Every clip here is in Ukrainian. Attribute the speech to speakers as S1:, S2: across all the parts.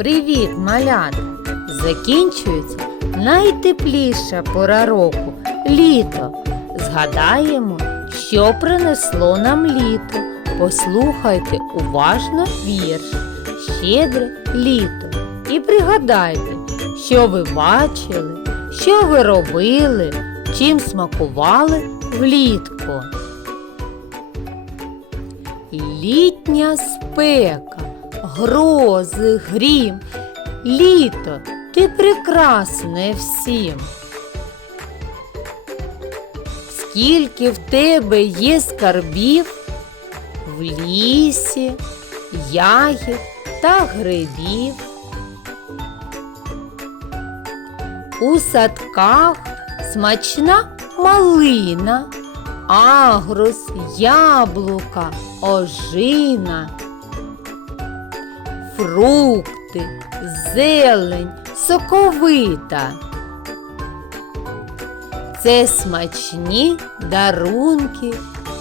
S1: Привіт, малята! Закінчується найтепліша пора року літо. Згадаємо, що принесло нам літо. Послухайте уважно вірш Щедре літо. І пригадайте, що ви бачили, що ви робили, чим смакували влітку. Літня спека, грози, грім, літо, ти прекрасне всім. Скільки в тебе є скарбів в лісі, ягід та грибів. У садках смачна малина, агрус, яблука, ожина, фрукти, зелень, соковита. Це смачні дарунки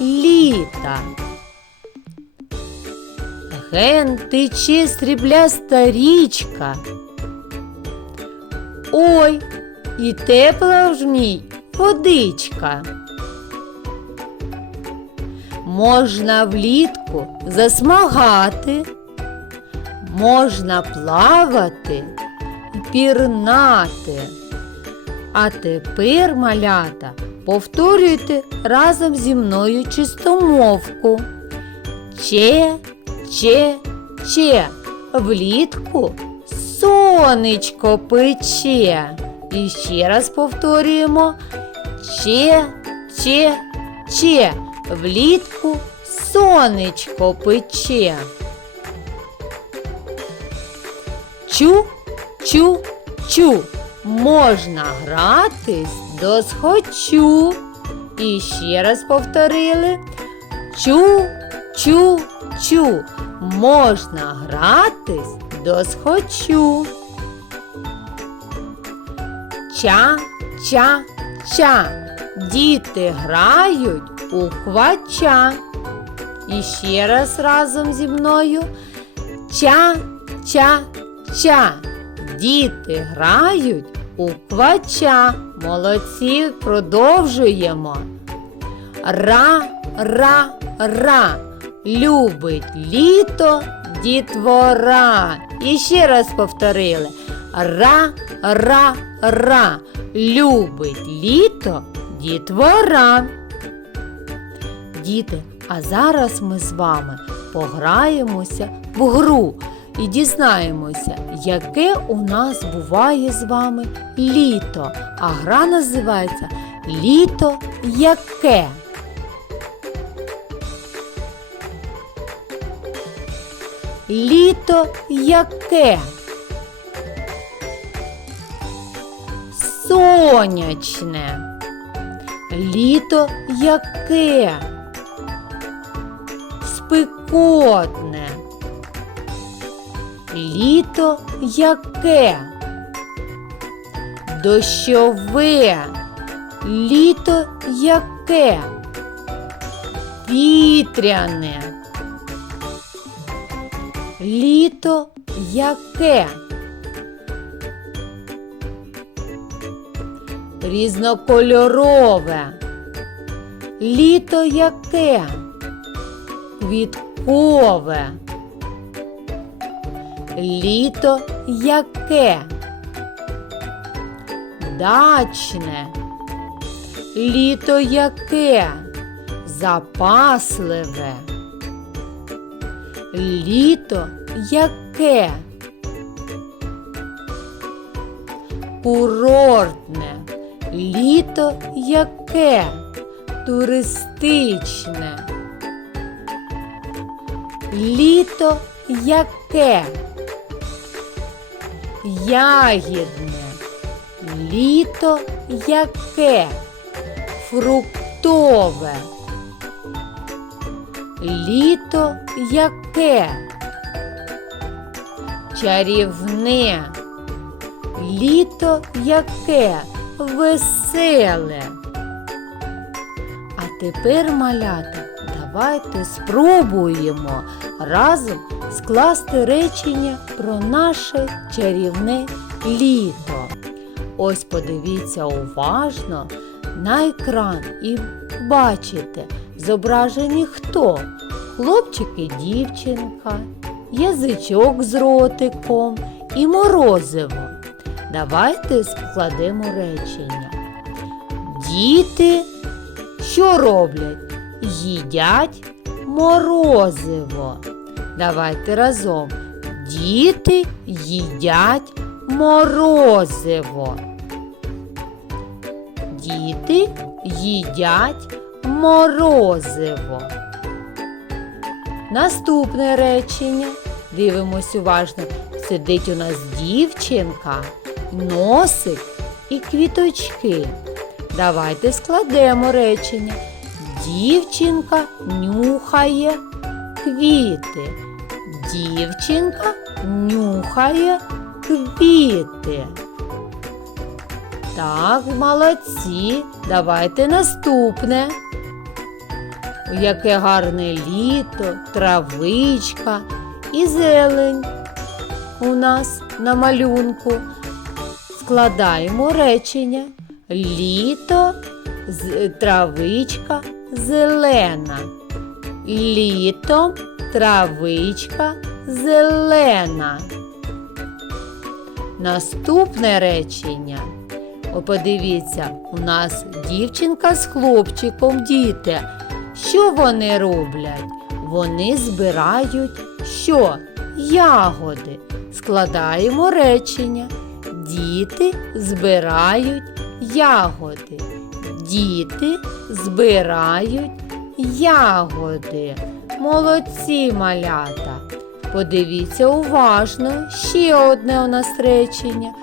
S1: літа. Ген тече срібляста річка. Ой, і тепла ж мій водичка. Можна влітку засмагати, можна плавати і пірнати. А тепер, малята, повторюйте разом зі мною чистомовку. Че, че, че, влітку сонечко пече. І ще раз повторюємо. Че, че, че, влітку сонечко пече. Чу, чу, чу. Можна гратись до схочу. І ще раз повторили. Чу, чу, чу. Можна гратись до схочу. Ча, ча, ча. Діти грають у квача. І ще раз разом зі мною. Ча, ча, ча. Діти грають у квача. Молодці, продовжуємо. Ра, ра, ра. Любить літо дітвора. І ще раз повторили. Ра, ра, ра. Любить літо дітвора. Діти, а зараз ми з вами пограємося в гру і дізнаємося, яке у нас буває з вами літо. А гра називається Літо яке. Літо яке? Сонячне. Літо яке? Спекотне. Літо яке? Дощове. Літо яке? Вітряне. Літо яке? Різнокольорове. Літо яке? Квіткове. Літо яке? Дачне. Літо яке? Запасливе. Літо яке? Курортне. Літо яке? Туристичне. Літо яке? Ягідне. Літо яке? Фруктове. Літо яке? Чарівне. Літо яке? Веселе. А тепер, малята, давайте спробуємо разом скласти речення про наше чарівне літо. Ось подивіться уважно на екран і бачите зображені хто? Хлопчик і дівчинка, язичок з ротиком і морозиво. Давайте складемо речення. Діти що роблять? Їдять морозиво. Давайте разом. Діти їдять морозиво. Діти їдять морозиво. Наступне речення. Дивимось уважно. Сидить у нас дівчинка, носик і квіточки. Давайте складемо речення. Дівчинка нюхає квіти. Дівчинка нюхає квіти. Так, молодці. Давайте наступне. Яке гарне літо, травичка і зелень у нас на малюнку. Складаємо речення. Літо, травичка зелена. Літом травичка зелена. Наступне речення. О, подивіться, у нас дівчинка з хлопчиком діти. Що вони роблять? Вони збирають що? Ягоди. Складаємо речення. Діти збирають ягоди. Діти збирають ягоди. Молодці малята. Подивіться уважно, ще одне у нас речення.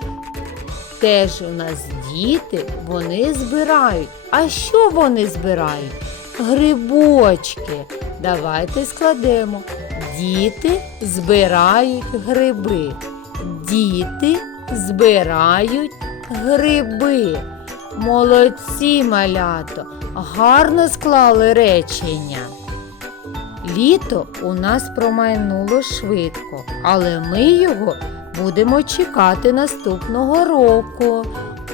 S1: Теж у нас діти, вони збирають. А що вони збирають? Грибочки. Давайте складемо. Діти збирають гриби. Діти збирають гриби. Молодці малято, гарно склали речення. Літо у нас промайнуло швидко, але ми його будемо чекати наступного року.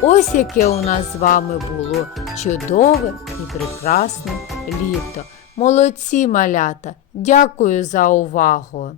S1: Ось яке у нас з вами було чудове і прекрасне літо. Молодці малята! Дякую за увагу!